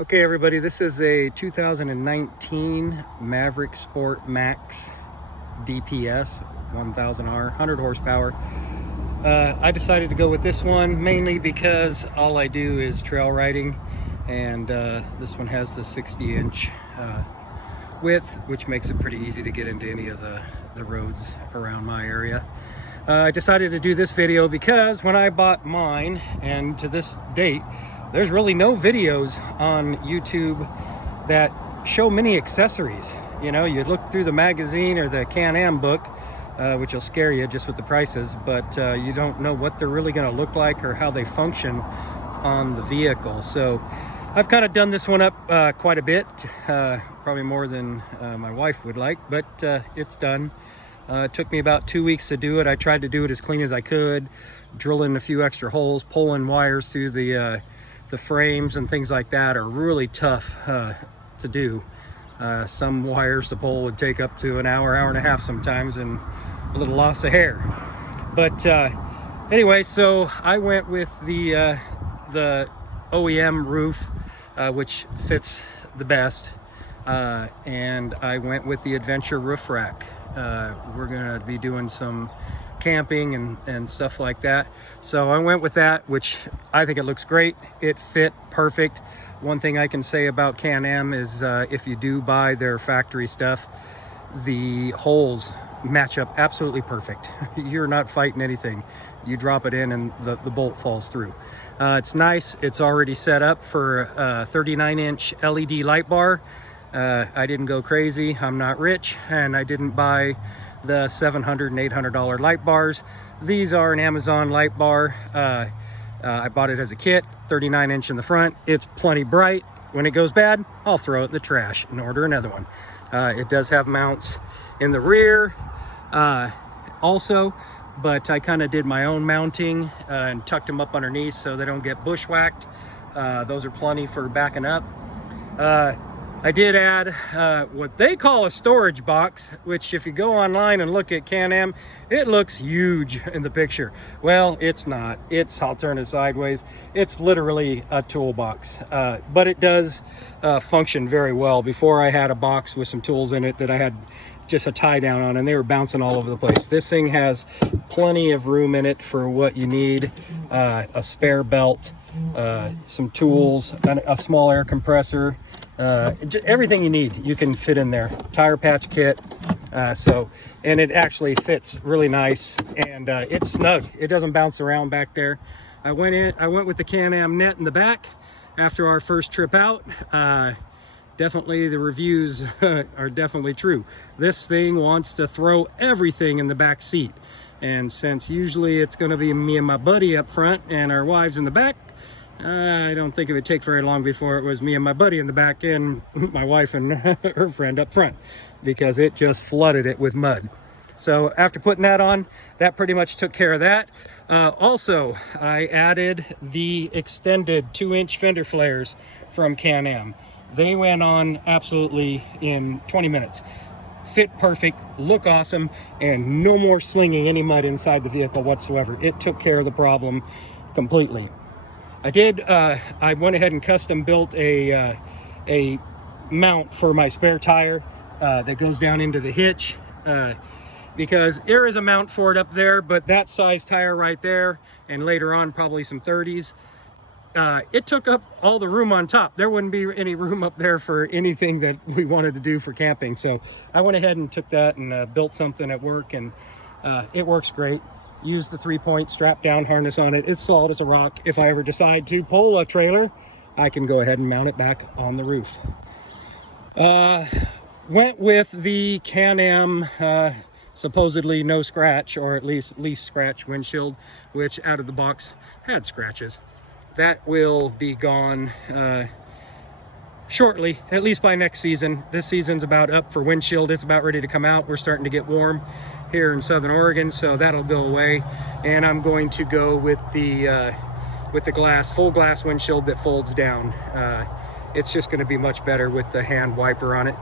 Okay, everybody, this is a 2019 Maverick Sport Max DPS 1000R, 100 horsepower. I decided to go with this one mainly because all I do is trail riding, and this one has the 60-inch width, which makes it pretty easy to get into any of the roads around my area. I decided to do this video because when I bought mine, and to this date, there's really no videos on YouTube that show many accessories. You know, you look through the magazine or the Can-Am book, which will scare you just with the prices, but you don't know what they're really going to look like or how they function on the vehicle. So I've kind of done this one up quite a bit, probably more than my wife would like, but it's done. It took me about 2 weeks to do it. I tried to do it as clean as I could, drill in a few extra holes, pulling wires through the frames and things like that are really tough to do. Some wires to pull would take up to an hour, hour and a half sometimes, and a little loss of hair. But anyway, so I went with the OEM roof, which fits the best, and I went with the Adventure roof rack. We're gonna be doing some camping and stuff like that, so I went with that, which I think it looks great. It fit perfect. One thing I can say about Can-Am is if you do buy their factory stuff, the holes match up absolutely perfect. You're not fighting anything. You drop it in and the bolt falls through. It's nice. It's already set up for a 39-inch LED light bar. I didn't go crazy. I'm not rich, and I didn't buy the $700 and $800 light bars. These are an Amazon light bar. I bought it as a kit, 39-inch in the front. It's plenty bright. When it goes bad, I'll throw it in the trash and order another one. It does have mounts in the rear also, but I kind of did my own mounting and tucked them up underneath so they don't get bushwhacked. Those are plenty for backing up. I did add what they call a storage box, which if you go online and look at Can-Am, it looks huge in the picture. Well, it's not. I'll turn it sideways. It's literally a toolbox, but it does function very well. Before, I had a box with some tools in it that I had just a tie down on, and they were bouncing all over the place. This thing has plenty of room in it for what you need. A spare belt, some tools, a small air compressor, everything you need you can fit in there. Tire patch kit, and it actually fits really nice, and it's snug. It doesn't bounce around back there. I went with the Can-Am net in the back after our first trip out. Definitely the reviews are definitely true. This thing wants to throw everything in the back seat, and since usually it's going to be me and my buddy up front and our wives in the back, I don't think it would take very long before it was me and my buddy in the back and my wife and her friend up front, because it just flooded it with mud. So after putting that on, that pretty much took care of that. Also, I added the extended 2-inch fender flares from Can-Am. They went on absolutely in 20 minutes. Fit perfect, look awesome, and no more slinging any mud inside the vehicle whatsoever. It took care of the problem completely. I went ahead and custom built a mount for my spare tire that goes down into the hitch, because there is a mount for it up there, but that size tire right there, and later on probably some 30s, it took up all the room on top. There wouldn't be any room up there for anything that we wanted to do for camping. So I went ahead and took that and built something at work, and it works great. Use the 3-point strap down harness on it. It's solid as a rock. If I ever decide to pull a trailer, I can go ahead and mount it back on the roof. Went with the Can-Am supposedly no scratch, or at least scratch windshield, which out of the box had scratches. That will be gone shortly, at least by next season. This season's about up for windshield. It's about ready to come out. We're starting to get warm here in Southern Oregon, so that'll go away, and I'm going to go with the full glass windshield that folds down. It's just going to be much better with the hand wiper on it.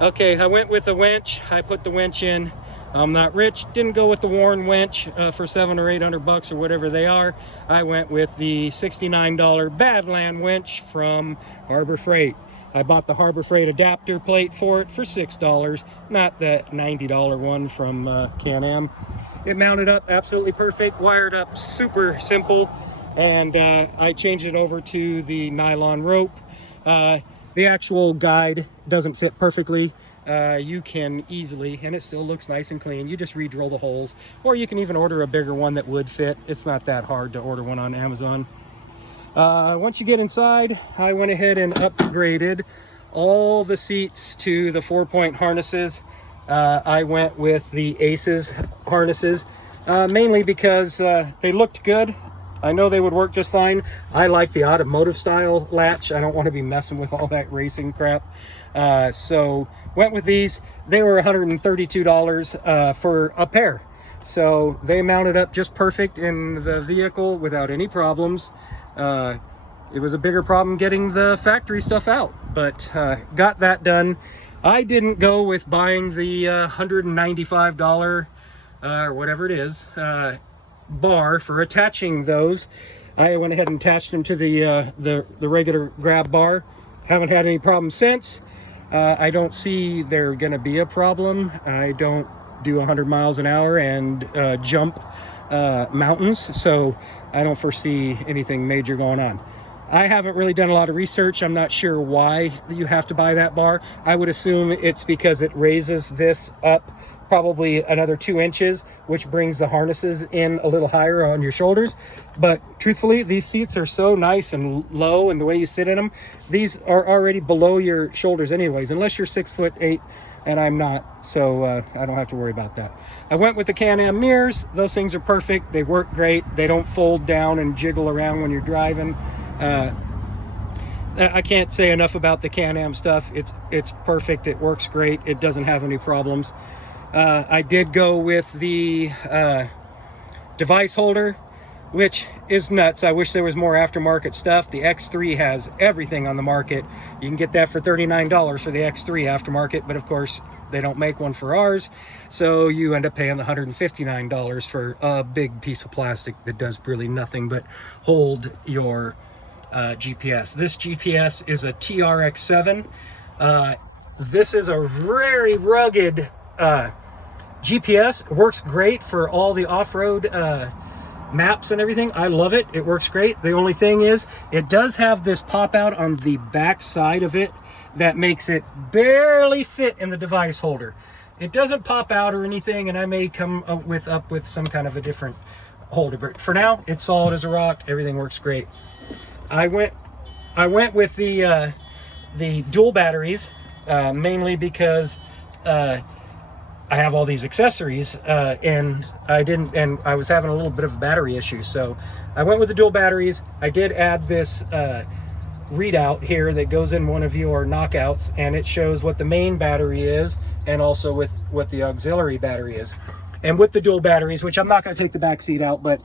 Okay, I went with the winch. I put the winch in. I'm not rich, didn't go with the Warren winch for $700 or $800 or whatever they are. I went with the $69 Badland winch from Harbor Freight. I bought the Harbor Freight adapter plate for it for $6, not the $90 one from Can-Am. It mounted up absolutely perfect, wired up super simple, and I changed it over to the nylon rope. The actual guide doesn't fit perfectly. You can easily, and it still looks nice and clean, you just re-drill the holes, or you can even order a bigger one that would fit. It's not that hard to order one on Amazon. Once you get inside, I went ahead and upgraded all the seats to the 4-point harnesses. I went with the Aces harnesses, mainly because they looked good. I know they would work just fine. I like the automotive style latch. I don't want to be messing with all that racing crap. So went with these. They were $132 for a pair. So they mounted up just perfect in the vehicle without any problems. It was a bigger problem getting the factory stuff out, but got that done. I didn't go with buying the $195 or whatever it is bar for attaching those. I went ahead and attached them to the regular grab bar. Haven't had any problems since. I don't see there gonna be a problem. I don't do 100 miles an hour and jump mountains, so I don't foresee anything major going on. I haven't really done a lot of research. I'm not sure why you have to buy that bar. I would assume it's because it raises this up probably another 2 inches, which brings the harnesses in a little higher on your shoulders. But truthfully, these seats are so nice and low, and the way you sit in them, these are already below your shoulders anyways, unless you're 6'8", and I'm not, so I don't have to worry about that. I went with the Can-Am mirrors. Those things are perfect. They work great. They don't fold down and jiggle around when you're driving. I can't say enough about the Can-Am stuff. It's perfect. It works great. It doesn't have any problems. I did go with the device holder, which is nuts. I wish there was more aftermarket stuff. The X3 has everything on the market. You can get that for $39 for the X3 aftermarket, but of course they don't make one for ours, so you end up paying the $159 for a big piece of plastic that does really nothing but hold your GPS. This GPS is a TRX7. This is a very rugged GPS. It works great for all the off-road maps and everything. I love it. It works great. The only thing is, it does have this pop out on the back side of it that makes it barely fit in the device holder. It doesn't pop out or anything, and I may come up with some kind of a different holder, but for now it's solid as a rock. Everything works great. I went with the dual batteries, mainly because I have all these accessories, and I was having a little bit of a battery issue, so I went with the dual batteries. I did add this readout here that goes in one of your knockouts, and it shows what the main battery is and also with what the auxiliary battery is. And with the dual batteries, which I'm not going to take the back seat out, but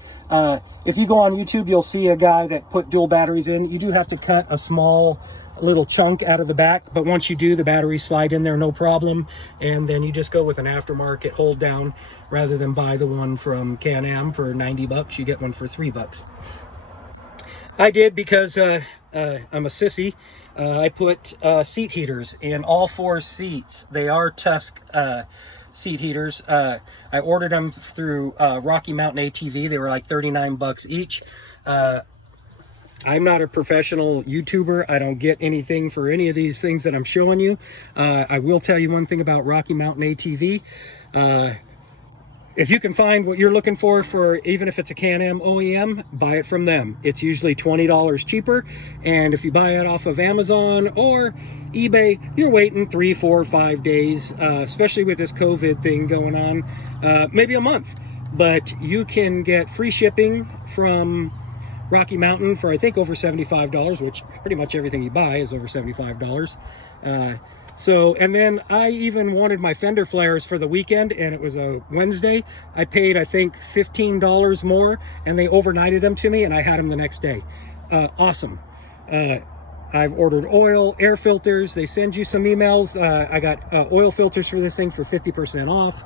if you go on YouTube, you'll see a guy that put dual batteries in. You do have to cut a small little chunk out of the back, but once you do, the batteries slide in there no problem, and then you just go with an aftermarket hold down rather than buy the one from Can-Am for 90 bucks. You get one for $3. I did because I'm a sissy. I put seat heaters in all 4 seats. They are Tusk seat heaters. I ordered them through Rocky Mountain ATV. They were like 39 bucks each. I'm not a professional YouTuber. I don't get anything for any of these things that I'm showing you. I will tell you one thing about Rocky Mountain ATV. If you can find what you're looking for, even if it's a Can-Am OEM, buy it from them. It's usually $20 cheaper. And if you buy it off of Amazon or eBay, you're waiting 3, 4, 5 days, especially with this COVID thing going on, maybe a month. But you can get free shipping from Rocky Mountain for, I think, over $75, which pretty much everything you buy is over $75. And then I even wanted my fender flares for the weekend, and it was a Wednesday. I paid, I think, $15 more, and they overnighted them to me, and I had them the next day. Awesome. I've ordered oil, air filters. They send you some emails. I got oil filters for this thing for 50% off.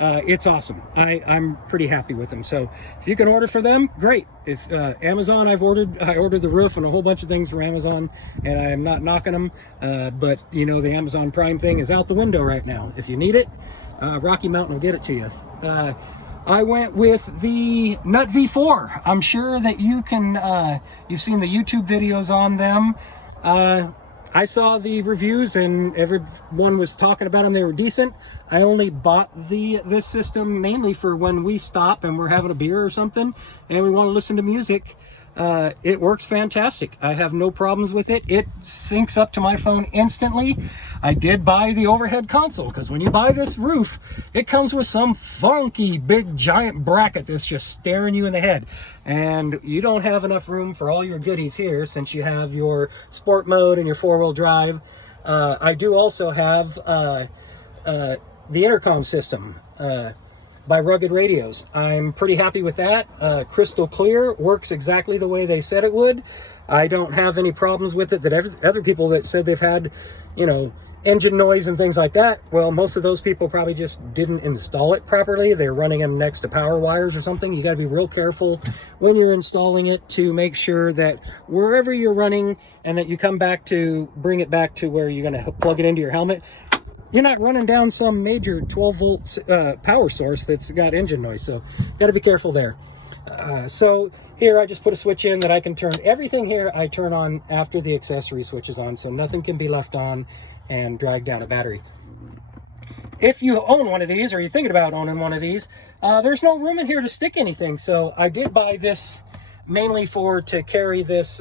It's awesome. I'm pretty happy with them. So if you can order for them, great. If Amazon, I ordered the roof and a whole bunch of things from Amazon, and I am not knocking them, but you know, the Amazon Prime thing is out the window right now. If you need it, Rocky Mountain will get it to you. I went with the Nut V4. I'm sure that you can, you've seen the YouTube videos on them. I saw the reviews and everyone was talking about them. They were decent. I only bought this system mainly for when we stop and we're having a beer or something and we want to listen to music. It works fantastic. I have no problems with it. It syncs up to my phone instantly. I did buy the overhead console because when you buy this roof, it comes with some funky big giant bracket that's just staring you in the head. And you don't have enough room for all your goodies here since you have your sport mode and your four-wheel drive. I do also have the intercom system by Rugged Radios. I'm pretty happy with that. Crystal clear, works exactly the way they said it would. I don't have any problems with it that other people that said they've had, you know, engine noise and things like that. Well, most of those people probably just didn't install it properly. They're running them next to power wires or something. You got to be real careful when you're installing it to make sure that wherever you're running and that you come back to bring it back to where you're going to plug it into your helmet, you're not running down some major 12 volt power source that's got engine noise. So got to be careful there. So here I just put a switch in that I can turn everything here. I turn on after the accessory switch is on, so nothing can be left on and drag down a battery. If you own one of these or you're thinking about owning one of these, there's no room in here to stick anything. So I did buy this mainly to carry this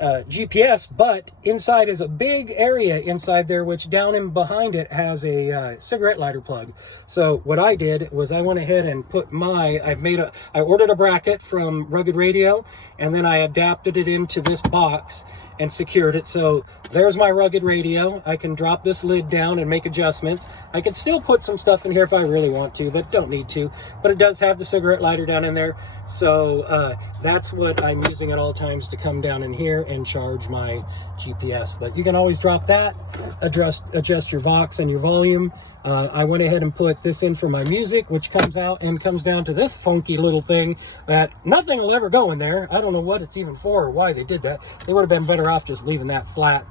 GPS, but inside is a big area inside there, which down in behind it has a cigarette lighter plug. So what I did was I went ahead and put I ordered a bracket from Rugged Radio, and then I adapted it into this box and secured it. So there's my Rugged Radio. I can drop this lid down and make adjustments. I can still put some stuff in here if I really want to, but don't need to. But it does have the cigarette lighter down in there. So that's what I'm using at all times to come down in here and charge my GPS. But you can always drop that, adjust your Vox and your volume. I went ahead and put this in for my music, which comes down to this funky little thing that nothing will ever go in there. I don't know what it's even for or why they did that. They would have been better off just leaving that flat.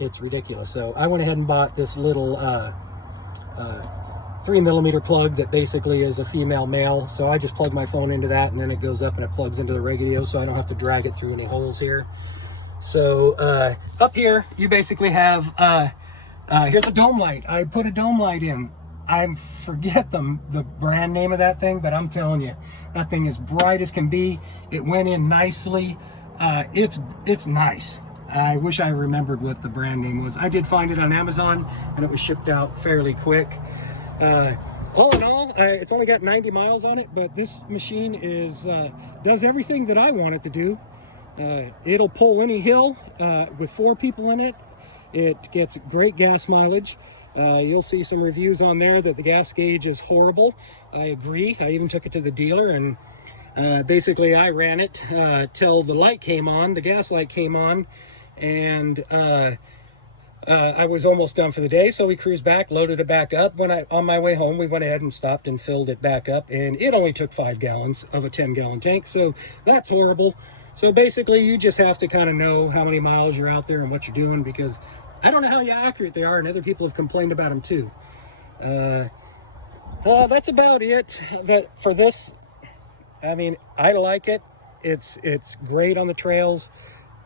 It's ridiculous. So I went ahead and bought this little 3mm plug that basically is a female male. So I just plug my phone into that, and then it goes up and it plugs into the radio, so I don't have to drag it through any holes here. So up here, you basically have here's a dome light. I put a dome light in. I forget the brand name of that thing, but I'm telling you, that thing is bright as can be. It went in nicely. It's nice. I wish I remembered what the brand name was. I did find it on Amazon, and it was shipped out fairly quick. All in all, it's only got 90 miles on it, but this machine does everything that I want it to do. It'll pull any hill with 4 people in it. It gets great gas mileage. You'll see some reviews on there that the gas gauge is horrible. I agree. I even took it to the dealer, and basically I ran it till the light came on, the gas light came on, and I was almost done for the day, so we cruised back, loaded it back up. On my way home, we went ahead and stopped and filled it back up, and it only took 5 gallons of a 10-gallon tank, so that's horrible. So basically, you just have to kind of know how many miles you're out there and what you're doing, because I don't know how accurate they are, and other people have complained about them too. That's about it. For this, I mean, I like it. It's great on the trails,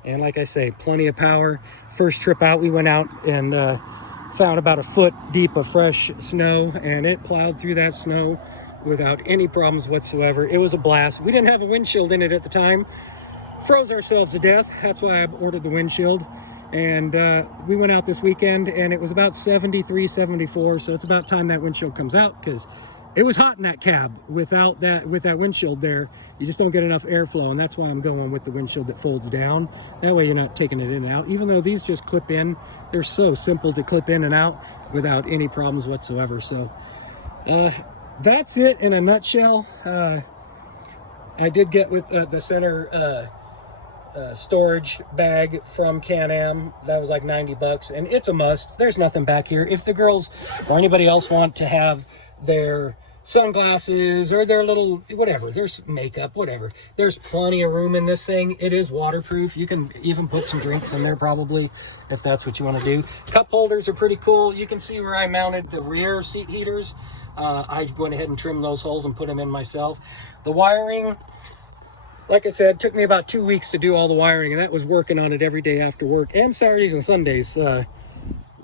and like I say, plenty of power. First trip out, we went out and found about a foot deep of fresh snow, and it plowed through that snow without any problems whatsoever. It was a blast. We didn't have a windshield in it at the time. Froze ourselves to death. That's why I ordered the windshield. And we went out this weekend, and it was about 73, 74. So it's about time that windshield comes out, because it was hot in that cab with that windshield there. You just don't get enough airflow, and that's why I'm going with the windshield that folds down. That way you're not taking it in and out. Even though these just clip in, they're so simple to clip in and out without any problems whatsoever. So that's it in a nutshell. I did get with the center storage bag from Can-Am. That was like 90 bucks, and it's a must. There's nothing back here. If the girls or anybody else want to have their sunglasses or their little whatever, there's makeup, whatever, there's plenty of room in this thing. It is waterproof. You can even put some drinks in there probably, if that's what you want to do. Cup holders are pretty cool. You can see where I mounted the rear seat heaters. I went ahead and trimmed those holes and put them in myself. The wiring, like I said, took me about 2 weeks to do all the wiring, and that was working on it every day after work and Saturdays and Sundays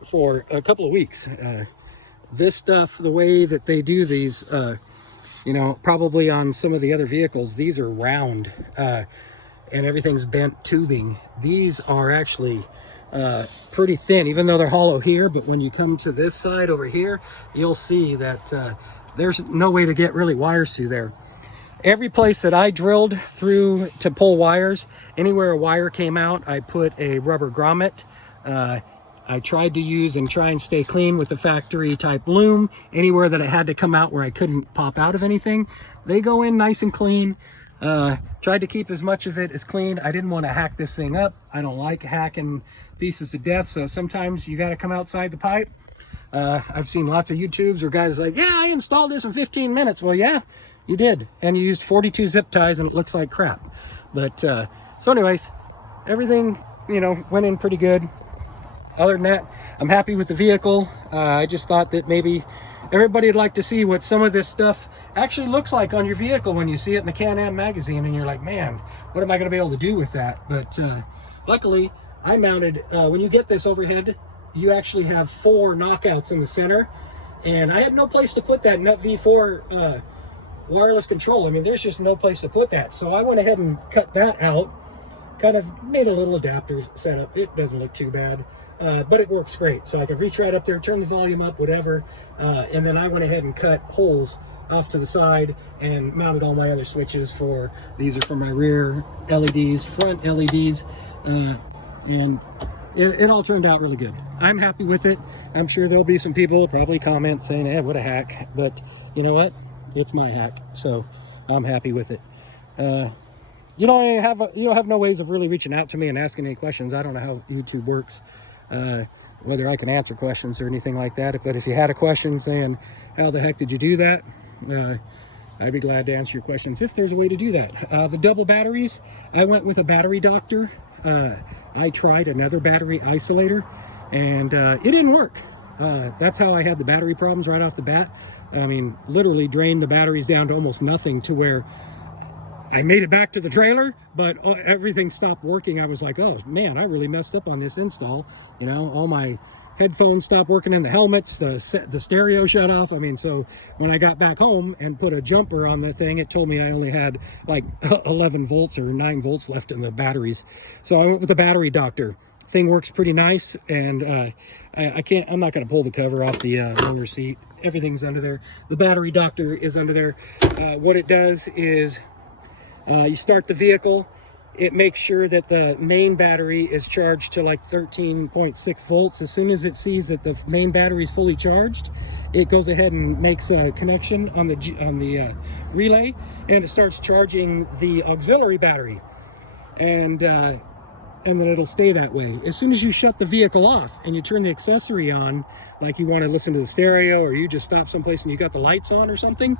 for a couple of weeks. This stuff, the way that they do these, you know, probably on some of the other vehicles, these are round and everything's bent tubing. These are actually pretty thin, even though they're hollow here. But when you come to this side over here, you'll see that there's no way to get really wires through there. Every place that I drilled through to pull wires, anywhere a wire came out, I put a rubber grommet. I tried to use and try and stay clean with the factory type loom. Anywhere that it had to come out where I couldn't pop out of anything, they go in nice and clean. Tried to keep as much of it as clean. I didn't want to hack this thing up. I don't like hacking pieces to death, so sometimes you got to come outside the pipe. I've seen lots of YouTubes where guys are like, yeah, I installed this in 15 minutes. Well, yeah, you did, and you used 42 zip ties and it looks like crap. But so anyways, everything, you know, went in pretty good. Other than that, I'm happy with the vehicle. I just thought that maybe everybody would like to see what some of this stuff actually looks like on your vehicle when you see it in the Can-Am magazine, and you're like, man, what am I going to be able to do with that? But luckily, I mounted, when you get this overhead, you actually have 4 knockouts in the center, and I had no place to put that Nut V4 wireless control. I mean, there's just no place to put that. So I went ahead and cut that out, kind of made a little adapter setup. It doesn't look too bad, but it works great. So I can reach right up there, turn the volume up, whatever. And then I went ahead and cut holes off to the side and mounted all my other switches for, these are for my rear LEDs, front LEDs, and it all turned out really good. I'm happy with it. I'm sure there'll be some people probably comment saying, hey, what a hack. But you know what? It's my hack, so I'm happy with it. You don't have no ways of really reaching out to me and asking any questions. I don't know how YouTube works, whether I can answer questions or anything like that. But if you had a question saying, how the heck did you do that? I'd be glad to answer your questions if there's a way to do that. The double batteries, I went with a battery doctor. I tried another battery isolator, and it didn't work. That's how I had the battery problems right off the bat. I mean, literally drained the batteries down to almost nothing, to where I made it back to the trailer, but everything stopped working. I was like, oh man, I really messed up on this install. You know, all my headphones stopped working in the helmets, the stereo shut off. I mean, so when I got back home and put a jumper on the thing, it told me I only had like 11 volts or 9 volts left in the batteries. So I went with the battery doctor. Thing works pretty nice, and I'm not going to pull the cover off the lower seat. Everything's under there. The battery doctor is under there. What it does is you start the vehicle. It makes sure that the main battery is charged to like 13.6 volts. As soon as it sees that the main battery is fully charged, it goes ahead and makes a connection on the relay, and it starts charging the auxiliary battery, and then it'll stay that way. As soon as you shut the vehicle off and you turn the accessory on, like you want to listen to the stereo, or you just stop someplace and you got the lights on or something,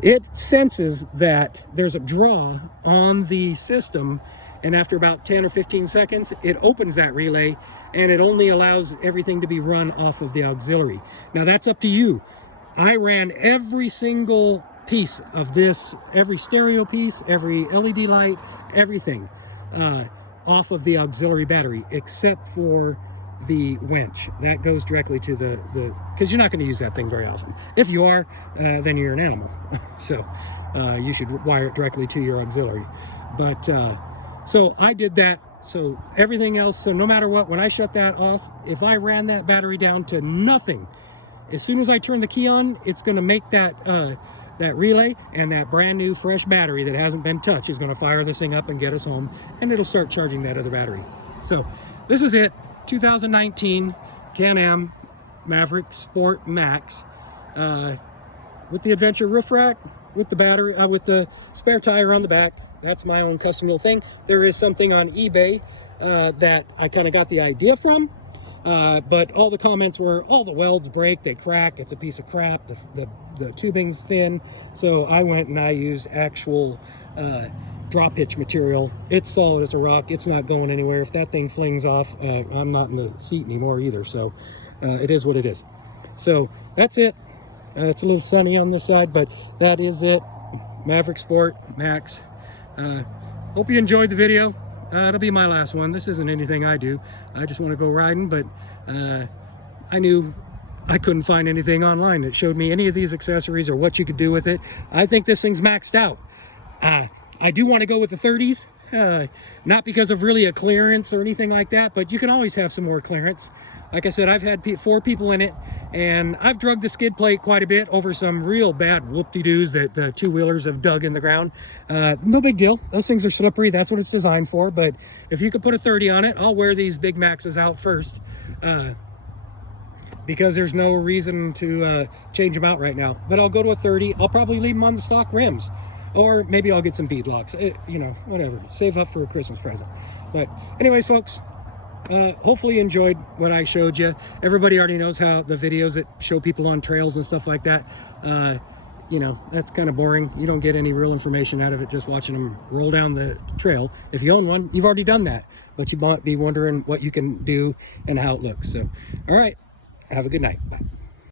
it senses that there's a draw on the system, and after about 10 or 15 seconds, it opens that relay, and it only allows everything to be run off of the auxiliary. Now that's up to you. I ran every single piece of this, every stereo piece, every LED light, everything, off of the auxiliary battery, except for the winch. That goes directly to the because you're not going to use that thing very often. If you are, then you're an animal. So you should wire it directly to your auxiliary. But so I did that. So everything else, so no matter what, when I shut that off, if I ran that battery down to nothing, as soon as I turn the key on, it's going to make that that relay, and that brand new fresh battery that hasn't been touched is going to fire this thing up and get us home, and it'll start charging that other battery. So this is it. 2019 Can-Am Maverick Sport Max with the adventure roof rack, with the battery, with the spare tire on the back, That's my own custom little thing. There is something on eBay that I kind of got the idea from, but all the comments were, all the welds break, they crack, it's a piece of crap, the tubing's thin. So I went and I used actual drop hitch material. It's solid as a rock, it's not going anywhere. If that thing flings off, I'm not in the seat anymore either. So it is what it is. So that's it. It's a little sunny on this side, but that is it. Maverick Sport Max. Hope you enjoyed the video. It'll be my last one. This isn't anything I do. I just want to go riding, but I knew I couldn't find anything online that showed me any of these accessories or what you could do with it. I think this thing's maxed out. I do want to go with the 30s, not because of really a clearance or anything like that, but you can always have some more clearance. Like I said, I've had 4 people in it, and I've drugged the skid plate quite a bit over some real bad whoop-de-doos that the two-wheelers have dug in the ground. No big deal. Those things are slippery. That's what it's designed for. But if you could put a 30 on it, I'll wear these big Maxes out first, because there's no reason to change them out right now. But I'll go to a 30. I'll probably leave them on the stock rims, or maybe I'll get some bead locks. You know, whatever. Save up for a Christmas present. But anyways, folks, hopefully you enjoyed what I showed you. Everybody already knows how the videos that show people on trails and stuff like that, you know, that's kind of boring. You don't get any real information out of it just watching them roll down the trail. If you own one, you've already done that, but you might be wondering what you can do and how it looks. So all right, have a good night. Bye.